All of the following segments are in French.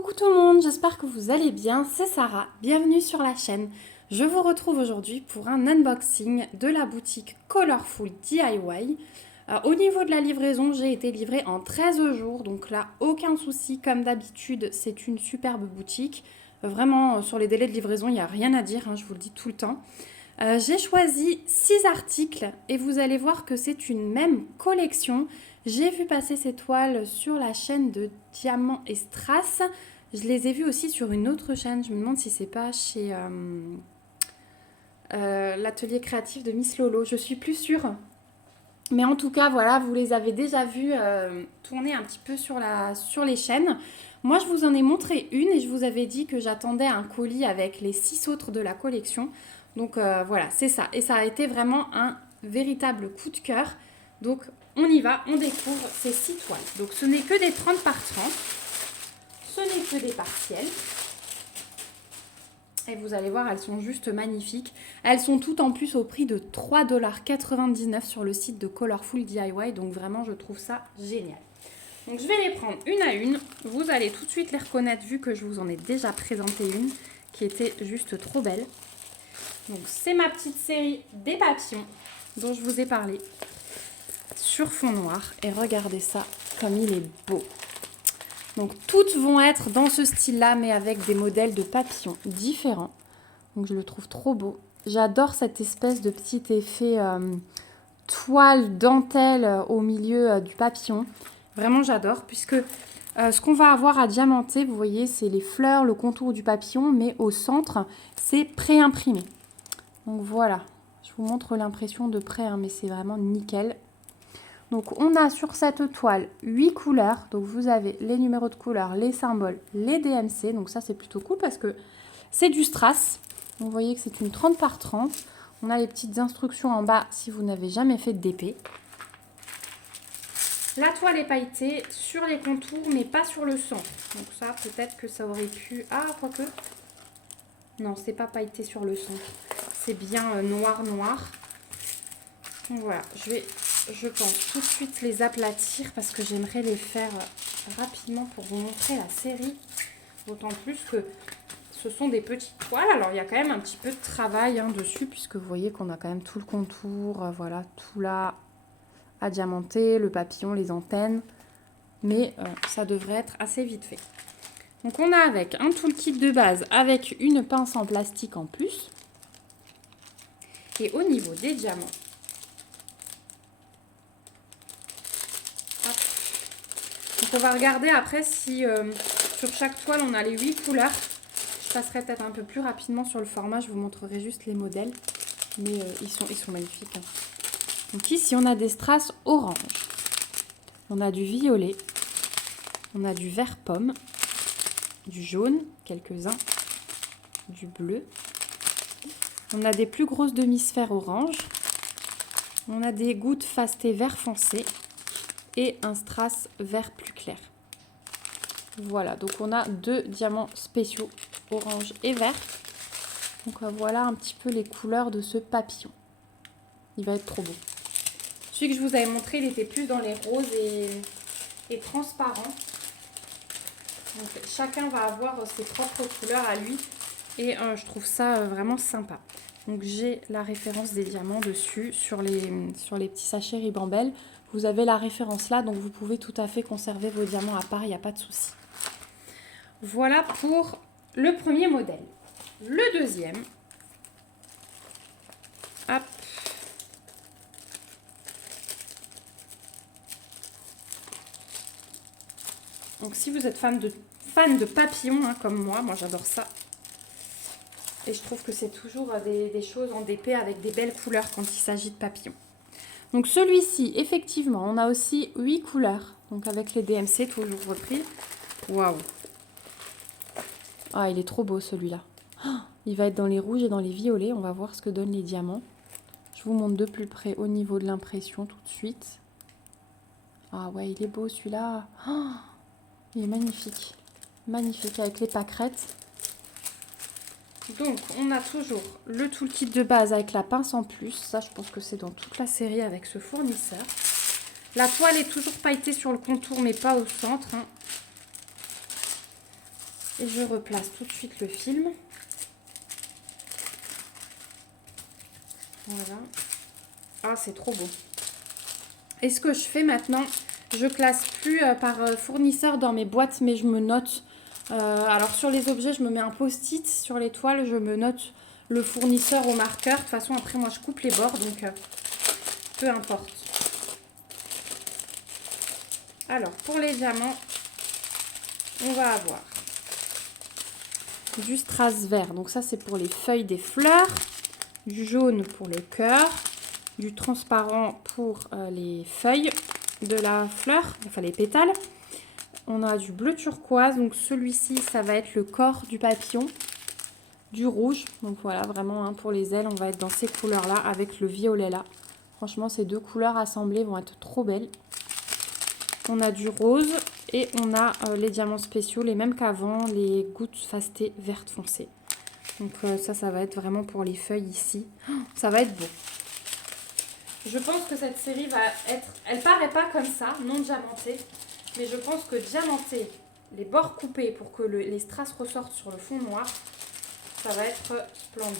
Coucou tout le monde, j'espère que vous allez bien, c'est Sarah, bienvenue sur la chaîne. Je vous retrouve aujourd'hui pour un unboxing de la boutique Colorful DIY. Au niveau de la livraison, j'ai été livrée en 13 jours, donc là, aucun souci, comme d'habitude, c'est une superbe boutique. Vraiment, sur les délais de livraison, il n'y a rien à dire, je vous le dis tout le temps. J'ai choisi 6 articles et vous allez voir que c'est une même collection. J'ai vu passer ces toiles sur la chaîne de Diamant et Strass. Je les ai vues aussi sur une autre chaîne. Je me demande si c'est pas chez l'atelier créatif de Miss Lolo. Je suis plus sûre. Mais en tout cas, voilà, vous les avez déjà vues tourner un petit peu sur les chaînes. Moi, je vous en ai montré une et je vous avais dit que j'attendais un colis avec les 6 autres de la collection. Donc voilà, c'est ça. Et ça a été vraiment un véritable coup de cœur. Donc on y va, on découvre ces 6 toiles. Donc ce n'est que des 30 par 30. Ce n'est que des partiels. Et vous allez voir, elles sont juste magnifiques. Elles sont toutes en plus au prix de 3,99 $ sur le site de Colorful DIY. Donc vraiment, je trouve ça génial. Donc je vais les prendre une à une. Vous allez tout de suite les reconnaître vu que je vous en ai déjà présenté une qui était juste trop belle. Donc c'est ma petite série des papillons dont je vous ai parlé sur fond noir. Et regardez ça comme il est beau. Donc toutes vont être dans ce style-là mais avec des modèles de papillons différents. Donc je le trouve trop beau. J'adore cette espèce de petit effet toile dentelle au milieu du papillon. Vraiment j'adore puisque ce qu'on va avoir à diamanter, vous voyez, c'est les fleurs, le contour du papillon, mais au centre, c'est pré-imprimé. Donc voilà, je vous montre l'impression de près, mais c'est vraiment nickel. Donc on a sur cette toile 8 couleurs. Donc vous avez les numéros de couleurs, les symboles, les DMC. Donc ça c'est plutôt cool parce que c'est du strass. Donc vous voyez que c'est une 30 par 30. On a les petites instructions en bas si vous n'avez jamais fait de DP. La toile est pailletée sur les contours mais pas sur le centre. Donc ça peut-être que ça aurait pu... Ah quoique... Non, c'est pas pailleté sur le centre. C'est bien noir. Donc voilà, je pense tout de suite les aplatir parce que j'aimerais les faire rapidement pour vous montrer la série. D'autant plus que ce sont des petites toiles. Alors il y a quand même un petit peu de travail dessus puisque vous voyez qu'on a quand même tout le contour. Voilà, tout là à diamanter, le papillon, les antennes. Mais ça devrait être assez vite fait. Donc on a avec un toolkit de base avec une pince en plastique en plus. Et au niveau des diamants, donc on va regarder après si sur chaque toile on a les 8 couleurs. Je passerai peut-être un peu plus rapidement sur le format, je vous montrerai juste les modèles. Mais ils sont magnifiques. Donc ici on a des strass orange, on a du violet, on a du vert pomme, du jaune, quelques-uns, du bleu. On a des plus grosses demi-sphères orange. On a des gouttes fastées vert foncé et un strass vert plus clair. Voilà, donc on a 2 diamants spéciaux, orange et vert. Donc voilà un petit peu les couleurs de ce papillon. Il va être trop beau. Celui que je vous avais montré, il était plus dans les roses et transparents. Donc chacun va avoir ses propres couleurs à lui. Et je trouve ça vraiment sympa. Donc j'ai la référence des diamants dessus sur les petits sachets Ribambelle. Vous avez la référence là, donc vous pouvez tout à fait conserver vos diamants à part, il n'y a pas de souci. Voilà pour le premier modèle. Le deuxième. Hop. Donc si vous êtes fan de papillons comme moi j'adore ça. Et je trouve que c'est toujours des choses en DP avec des belles couleurs quand il s'agit de papillons. Donc celui-ci, effectivement, on a aussi 8 couleurs. Donc avec les DMC, toujours repris. Waouh! Ah, il est trop beau celui-là. Oh, il va être dans les rouges et dans les violets. On va voir ce que donnent les diamants. Je vous montre de plus près au niveau de l'impression tout de suite. Ah ouais, il est beau celui-là. Oh, il est magnifique. Magnifique avec les pâquerettes. Donc, on a toujours le toolkit de base avec la pince en plus. Ça, je pense que c'est dans toute la série avec ce fournisseur. La toile est toujours pailletée sur le contour, mais pas au centre. Et je replace tout de suite le film. Voilà. Ah, c'est trop beau. Et ce que je fais maintenant, je classe plus par fournisseur dans mes boîtes, mais je me note. Alors sur les objets, je me mets un post-it. Sur les toiles, je me note le fournisseur au marqueur. De toute façon, après, moi, je coupe les bords, donc peu importe. Alors, pour les diamants, on va avoir du strass vert. Donc ça, c'est pour les feuilles des fleurs. Du jaune pour le cœur. Du transparent pour les feuilles de la fleur, enfin les pétales. On a du bleu turquoise. Donc celui-ci, ça va être le corps du papillon. Du rouge. Donc voilà, vraiment, hein, pour les ailes, on va être dans ces couleurs-là avec le violet là. Franchement, ces deux couleurs assemblées vont être trop belles. On a du rose et on a les diamants spéciaux, les mêmes qu'avant, les gouttes fastées vertes foncées. Donc ça va être vraiment pour les feuilles ici. Oh, ça va être beau. Je pense que cette série va être... Elle paraît pas comme ça, non diamantée. Mais je pense que diamanter, les bords coupés pour que les strass ressortent sur le fond noir, ça va être splendide.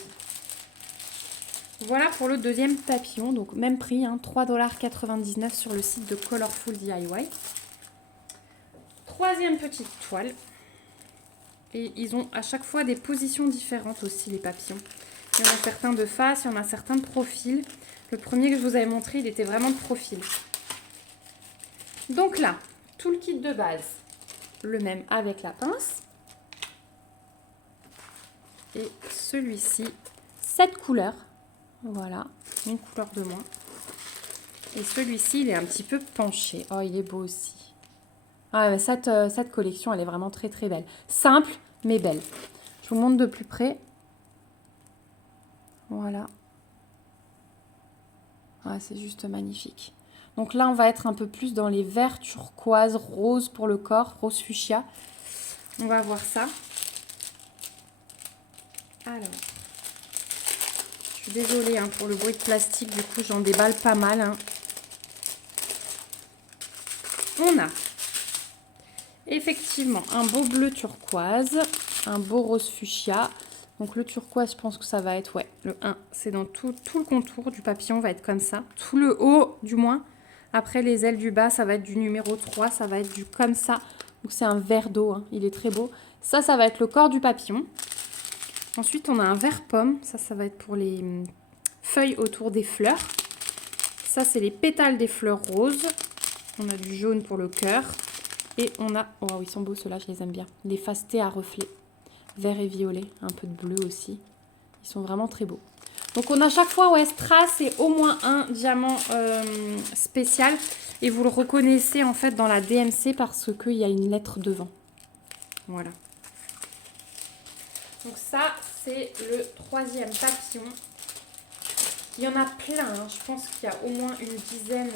Voilà pour le deuxième papillon. Donc même prix, hein, 3,99 $ sur le site de Colorful DIY. Troisième petite toile. Et ils ont à chaque fois des positions différentes aussi, les papillons. Il y en a certains de face, il y en a certains de profil. Le premier que je vous avais montré, il était vraiment de profil. Donc là, tout le kit de base, le même avec la pince. Et celui-ci, 7 couleurs. Voilà, une couleur de moins. Et celui-ci, il est un petit peu penché. Oh, il est beau aussi. Ah, cette collection, elle est vraiment très très belle. Simple, mais belle. Je vous montre de plus près. Voilà. Ah, c'est juste magnifique. Donc là, on va être un peu plus dans les verts turquoise, rose pour le corps, rose fuchsia. On va voir ça. Alors, je suis désolée hein, pour le bruit de plastique, du coup, j'en déballe pas mal. Hein. On a effectivement un beau bleu turquoise, un beau rose fuchsia. Donc le turquoise, je pense que ça va être, ouais, le 1. C'est dans tout le contour du papillon, va être comme ça. Tout le haut, du moins. Après, les ailes du bas, ça va être du numéro 3. Ça va être du comme ça. Donc c'est un vert d'eau, hein. Il est très beau. Ça va être le corps du papillon. Ensuite, on a un vert pomme. Ça va être pour les feuilles autour des fleurs. Ça, c'est les pétales des fleurs roses. On a du jaune pour le cœur. Et on a... Oh, ils sont beaux ceux-là, je les aime bien. Les fastés à reflets. Vert et violet. Un peu de bleu aussi. Ils sont vraiment très beaux. Donc, on a chaque fois, ouais, strass et au moins un diamant spécial. Et vous le reconnaissez, en fait, dans la DMC parce qu'il y a une lettre devant. Voilà. Donc, ça, c'est le troisième papillon. Il y en a plein. Hein. Je pense qu'il y a au moins une dizaine...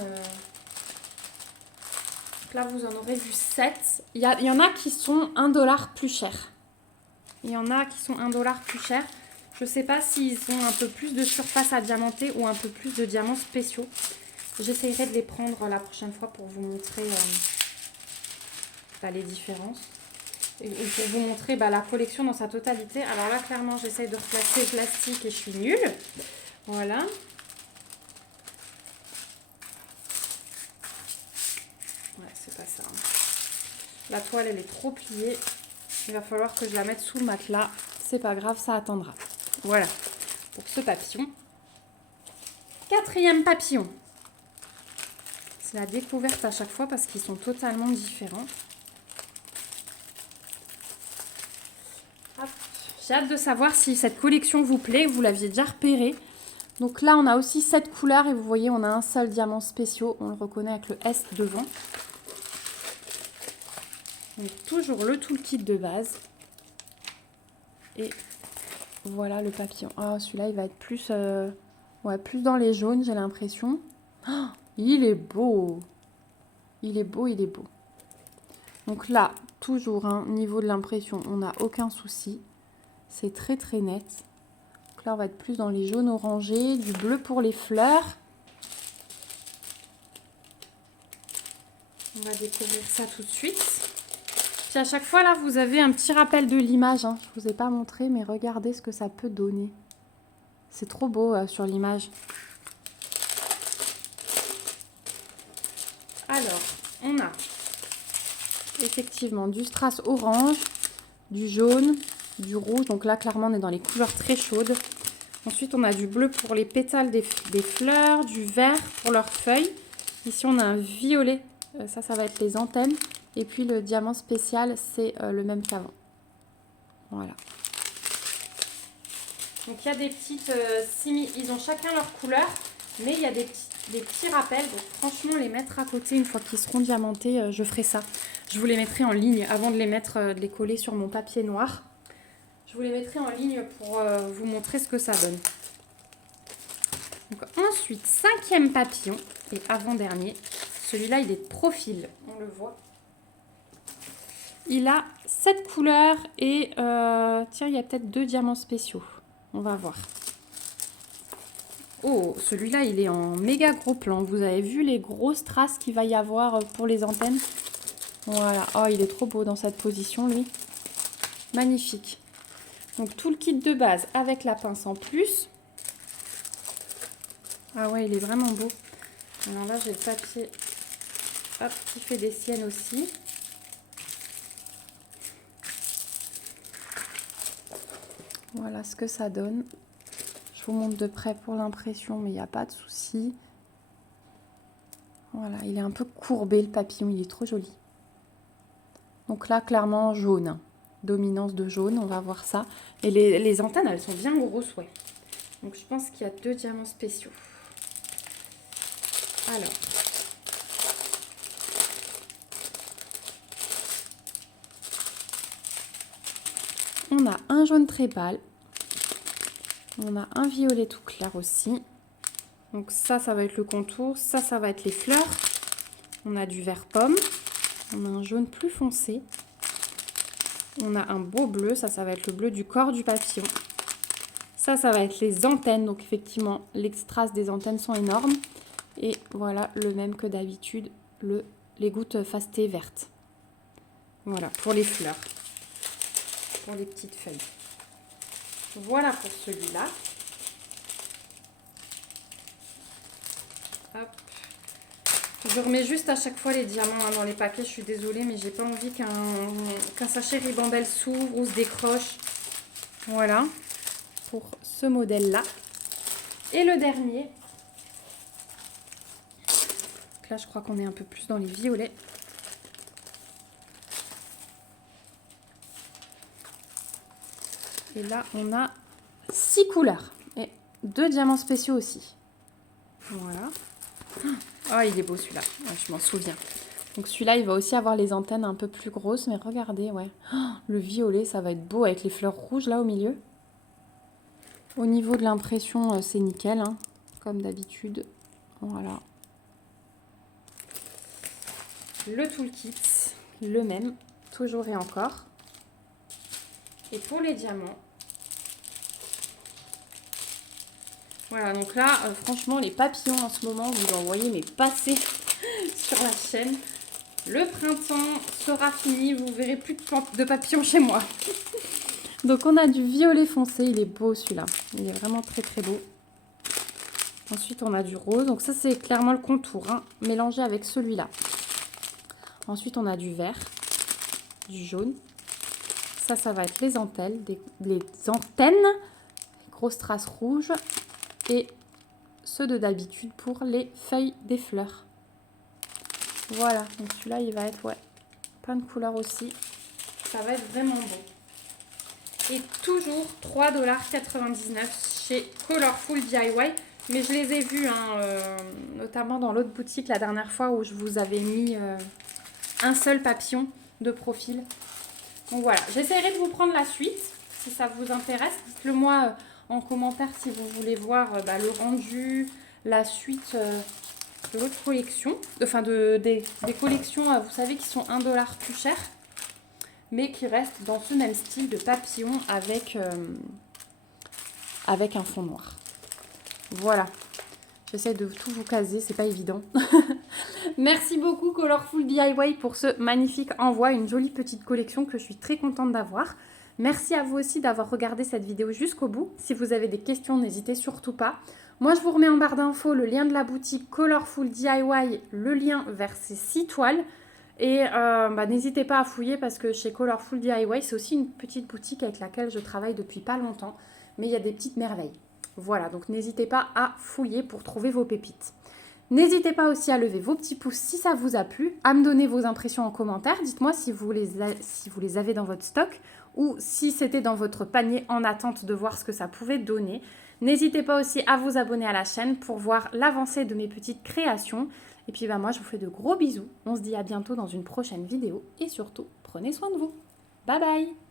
Là, vous en aurez vu 7. Il y en a qui sont 1 $ plus cher. Il y en a qui sont 1 $ plus cher. Je ne sais pas s'ils ont un peu plus de surface à diamanter ou un peu plus de diamants spéciaux. J'essayerai de les prendre la prochaine fois pour vous montrer les différences. Et pour vous montrer la collection dans sa totalité. Alors là, clairement, j'essaye de replacer le plastique et je suis nulle. Voilà. Ouais, c'est pas ça. Hein. La toile, elle est trop pliée. Il va falloir que je la mette sous le matelas. C'est pas grave, ça attendra. Voilà, pour ce papillon. Quatrième papillon. C'est la découverte à chaque fois parce qu'ils sont totalement différents. J'ai hâte de savoir si cette collection vous plaît, vous l'aviez déjà repéré. Donc là, on a aussi 7 couleurs et vous voyez, on a un seul diamant spécial. On le reconnaît avec le S devant. Donc toujours le toolkit de base. Et voilà le papillon. Ah, celui-là, il va être plus, plus dans les jaunes, j'ai l'impression. Oh, il est beau. Il est beau, il est beau. Donc là, toujours, hein, niveau de l'impression, on n'a aucun souci. C'est très très net. Donc là, on va être plus dans les jaunes orangés, du bleu pour les fleurs. On va découvrir ça tout de suite. Puis à chaque fois, là, vous avez un petit rappel de l'image. Hein. Je ne vous ai pas montré, mais regardez ce que ça peut donner. C'est trop beau sur l'image. Alors, on a effectivement du strass orange, du jaune, du rouge. Donc là, clairement, on est dans les couleurs très chaudes. Ensuite, on a du bleu pour les pétales des fleurs, du vert pour leurs feuilles. Ici, on a un violet. Ça va être les antennes. Et puis, le diamant spécial, c'est le même qu'avant. Voilà. Donc, il y a des petites ils ont chacun leur couleur, mais il y a des petits rappels. Donc, franchement, les mettre à côté, une fois qu'ils seront diamantés, je ferai ça. Je vous les mettrai en ligne avant de les mettre, de les coller sur mon papier noir. Je vous les mettrai en ligne pour vous montrer ce que ça donne. Donc, ensuite, 5e papillon et avant-dernier. Celui-là, il est de profil, on le voit. Il a 7 couleurs et tiens, il y a peut-être 2 diamants spéciaux. On va voir. Oh, celui-là, il est en méga gros plan. Vous avez vu les grosses traces qu'il va y avoir pour les antennes? Voilà. Oh, il est trop beau dans cette position, lui. Magnifique. Donc, tout le kit de base avec la pince en plus. Ah ouais, il est vraiment beau. Alors là, j'ai le papier hop, qui fait des siennes aussi. Voilà ce que ça donne. Je vous montre de près pour l'impression, mais il n'y a pas de souci. Voilà, il est un peu courbé le papillon, il est trop joli. Donc là, clairement jaune. Dominance de jaune, on va voir ça. Et les antennes, elles sont bien grosses, ouais. Donc je pense qu'il y a 2 diamants spéciaux. Alors. On a un jaune très pâle. On a un violet tout clair aussi. Donc ça va être le contour. Ça va être les fleurs. On a du vert pomme. On a un jaune plus foncé. On a un beau bleu. Ça va être le bleu du corps du papillon. Ça va être les antennes. Donc effectivement, les strass des antennes sont énormes. Et voilà, le même que d'habitude, les gouttes fastées vertes. Voilà, pour les fleurs. Pour les petites feuilles. Voilà pour celui-là. Hop. Je remets juste à chaque fois les diamants dans les paquets. Je suis désolée, mais j'ai pas envie qu'un sachet ribambelle s'ouvre ou se décroche. Voilà. Pour ce modèle-là. Et le dernier. Donc là, je crois qu'on est un peu plus dans les violets. Et là, on a 6 couleurs. Et 2 diamants spéciaux aussi. Voilà. Ah, il est beau celui-là. Ouais, je m'en souviens. Donc celui-là, il va aussi avoir les antennes un peu plus grosses. Mais regardez, ouais. Oh, le violet, ça va être beau avec les fleurs rouges là au milieu. Au niveau de l'impression, c'est nickel. Hein, comme d'habitude. Voilà. Le toolkit, le même. Toujours et encore. Et pour les diamants. Voilà, donc là, franchement, les papillons en ce moment, vous en voyez mais passer sur la chaîne. Le printemps sera fini, vous verrez plus de papillons chez moi. Donc on a du violet foncé, il est beau celui-là. Il est vraiment très très beau. Ensuite, on a du rose. Donc ça, c'est clairement le contour, hein, mélangé avec celui-là. Ensuite, on a du vert, du jaune. Ça va être les antennes, les grosses traces rouges. Et ceux de d'habitude pour les feuilles des fleurs. Voilà, donc celui-là, il va être, ouais, plein de couleurs aussi. Ça va être vraiment beau. Et toujours 3,99 $ chez Colorful DIY. Mais je les ai vus, hein, notamment dans l'autre boutique la dernière fois où je vous avais mis un seul papillon de profil. Donc voilà, j'essaierai de vous prendre la suite si ça vous intéresse. Dites-le moi en commentaire si vous voulez voir le rendu, la suite de l'autre collection. Enfin, des collections, vous savez, qui sont 1 $ plus chères, mais qui restent dans ce même style de papillon avec un fond noir. Voilà. J'essaie de tout vous caser, c'est pas évident. Merci beaucoup Colorful DIY pour ce magnifique envoi, une jolie petite collection que je suis très contente d'avoir. Merci à vous aussi d'avoir regardé cette vidéo jusqu'au bout. Si vous avez des questions, n'hésitez surtout pas. Moi, je vous remets en barre d'infos le lien de la boutique Colorful DIY, le lien vers ces 6 toiles. Et n'hésitez pas à fouiller parce que chez Colorful DIY, c'est aussi une petite boutique avec laquelle je travaille depuis pas longtemps. Mais il y a des petites merveilles. Voilà, donc n'hésitez pas à fouiller pour trouver vos pépites. N'hésitez pas aussi à lever vos petits pouces si ça vous a plu, à me donner vos impressions en commentaire. Dites-moi si vous les avez dans votre stock ou si c'était dans votre panier en attente de voir ce que ça pouvait donner. N'hésitez pas aussi à vous abonner à la chaîne pour voir l'avancée de mes petites créations. Et puis moi, je vous fais de gros bisous. On se dit à bientôt dans une prochaine vidéo et surtout, prenez soin de vous. Bye bye!